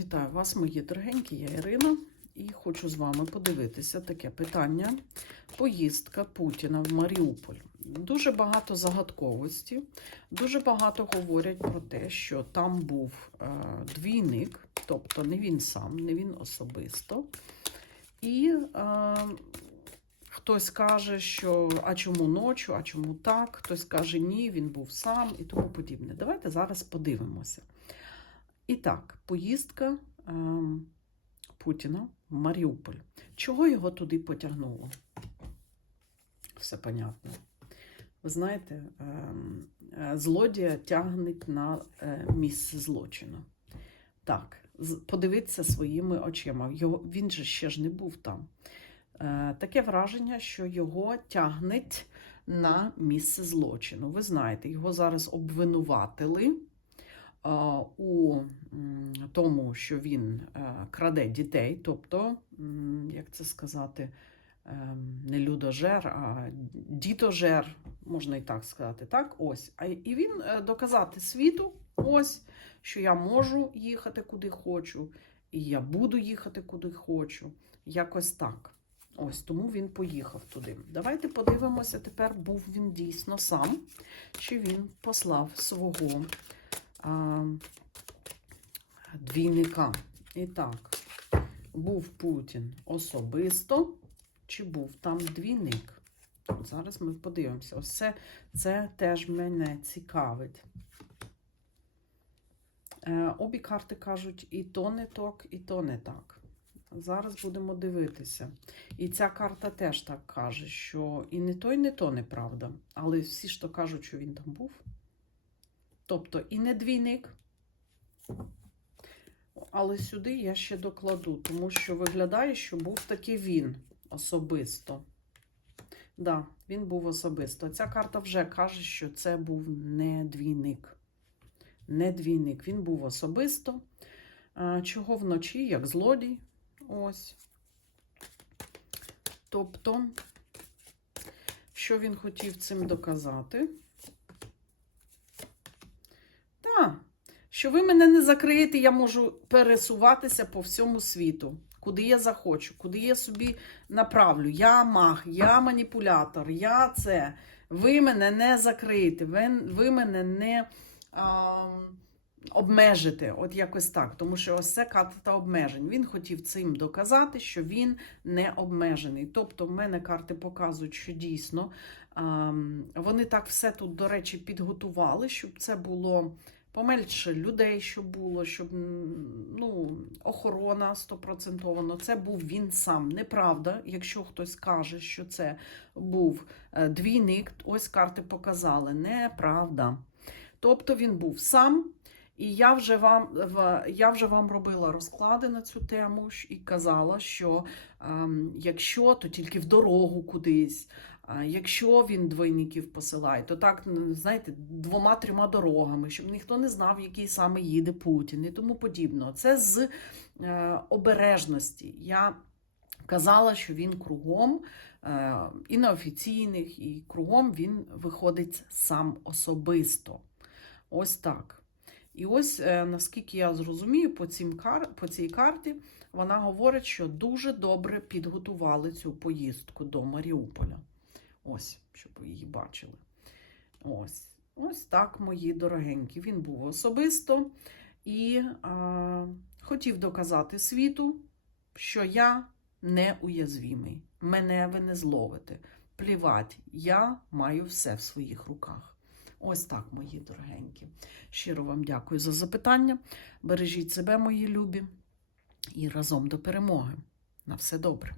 Вітаю вас, мої дорогенькі, я Ірина, і хочу з вами подивитися таке питання. Поїздка Путіна в Маріуполь. Дуже багато загадковості, дуже багато говорять про те, що там був е, двійник, тобто не він сам, не він особисто. І е, хтось каже, що а чому ночі, а чому так, хтось каже ні, він був сам і тому подібне. Давайте зараз подивимося. І так, поїздка ем, Путіна в Маріуполь. Чого його туди потягнуло? Все понятно. Ви знаєте, ем, е, злодія тягнуть на е, місце злочину. Так, подивіться своїми очима. Його, він же ще ж не був там. Е, таке враження, що його тягнуть на місце злочину. Ви знаєте, його зараз обвинуватили у тому, що він е, краде дітей, тобто, як це сказати, ем, не людожер, а дітожер, можна і так сказати. Так, ось. І він е, доказати світу, ось, що я можу їхати куди хочу, і я буду їхати куди хочу. Якось так. Ось тому він поїхав туди. Давайте подивимося, тепер був він дійсно сам, чи він послав свого а, двійника. І так, був Путін особисто, чи був там двійник? Зараз ми подивимося. Ось це, це теж мене цікавить. Е, обі карти кажуть, і то не так, і то не так. Зараз будемо дивитися. І ця карта теж так каже, що і не то, і не то неправда. Але всі ж то кажуть, що він там був. Тобто і не двійник. Але сюди я ще докладу, тому що виглядає, що був таки він особисто. Да, він був особисто. Ця карта вже каже, що це був не двійник. Не двійник. Він був особисто. Чого вночі, як злодій. Ось. Тобто, що він хотів цим доказати? Так, що ви мене не закриєте, я можу пересуватися по всьому світу, куди я захочу, куди я собі направлю. Я маг, я маніпулятор, я це. Ви мене не закриєте, ви, ви мене не а, обмежите. От якось так. Тому що ось це карта обмежень. Він хотів цим доказати, що він не обмежений. Тобто, в мене карти показують, що дійсно а, вони так все тут, до речі, підготували, щоб це було. Поменше людей, щоб було, щоб ну, охорона стопроцентовано. Це був він сам. Неправда, якщо хтось каже, що це був е, двійник, ось карти показали. Неправда. Тобто він був сам, і я вже вам, в- я вже вам робила розклади на цю тему і казала, що ем, якщо, то тільки в дорогу кудись. Якщо він двойників посилає, то так, знаєте, двома-трьома дорогами, щоб ніхто не знав, який саме їде Путін і тому подібне. Це з е, обережності. Я казала, що він кругом е, і на офіційних, і кругом він виходить сам особисто. Ось так. І ось, е, наскільки я зрозумію, по, цим кар... по цій карті вона говорить, що дуже добре підготували цю поїздку до Маріуполя. Ось, щоб ви її бачили. Ось. Ось так, мої дорогенькі. Він був особисто і а, хотів доказати світу, що я неуязвімий. Мене ви не зловите. Плівать, я маю все в своїх руках. Ось так, мої дорогенькі. Щиро вам дякую за запитання. Бережіть себе, мої любі, і разом до перемоги. На все добре.